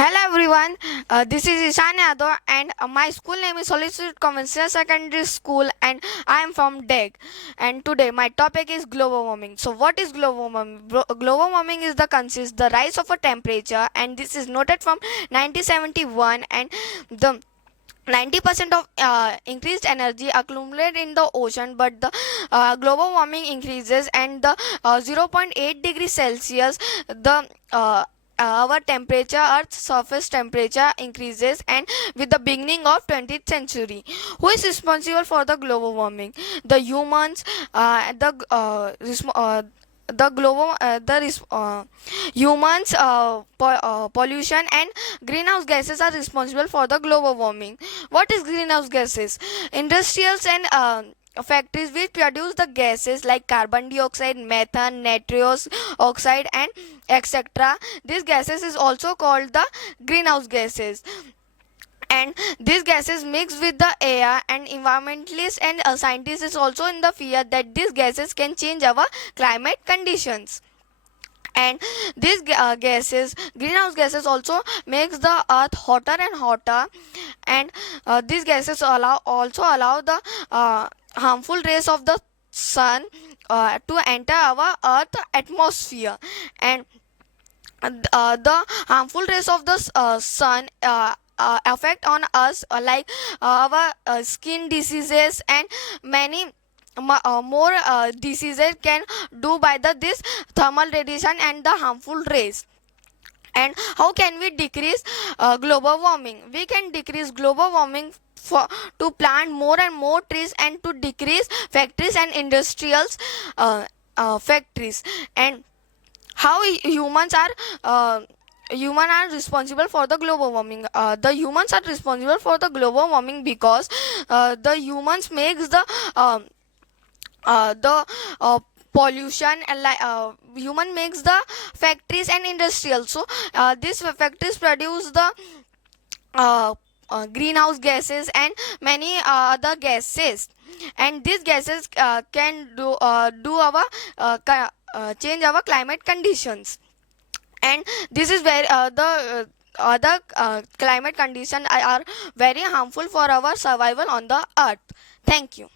Hello everyone, this is Ishan Yadav and my school name is Solitude Conventional Secondary School and I am from DEG. And today my topic is global warming. So what is global warming? Global warming is the rise of a temperature, and this is noted from 1971, and the 90% of increased energy accumulated in the ocean, but the global warming increases, and the zero point 0.8 degrees Celsius, the our temperature, Earth's surface temperature increases, and with the beginning of 20th century. Who is responsible for the global warming? The humans, the global humans, pollution and greenhouse gases are responsible for the global warming. What is greenhouse gases? Industrials and factories which produce the gases like carbon dioxide, methane, nitrous oxide, and etc. These gases is also called the greenhouse gases, and these gases mix with the air, and environmentalists and scientists is also in the fear that these gases can change our climate conditions. And these greenhouse gases also makes the earth hotter and hotter, and these gases also allow the harmful rays of the sun to enter our earth atmosphere. And the harmful rays of the sun affect on us, like our skin diseases and many more diseases can do by this thermal radiation and the harmful rays. And how can we decrease global warming? We can decrease global warming to plant more and more trees, and to decrease factories and industrials factories. And how human are responsible for the global warming? The humans are responsible for the global warming because the humans makes the pollution, and human makes the factories and industrial. So these factories produce the greenhouse gases and many other gases, and these gases can do our change our climate conditions. And this is where the other climate conditions are very harmful for our survival on the earth. Thank you.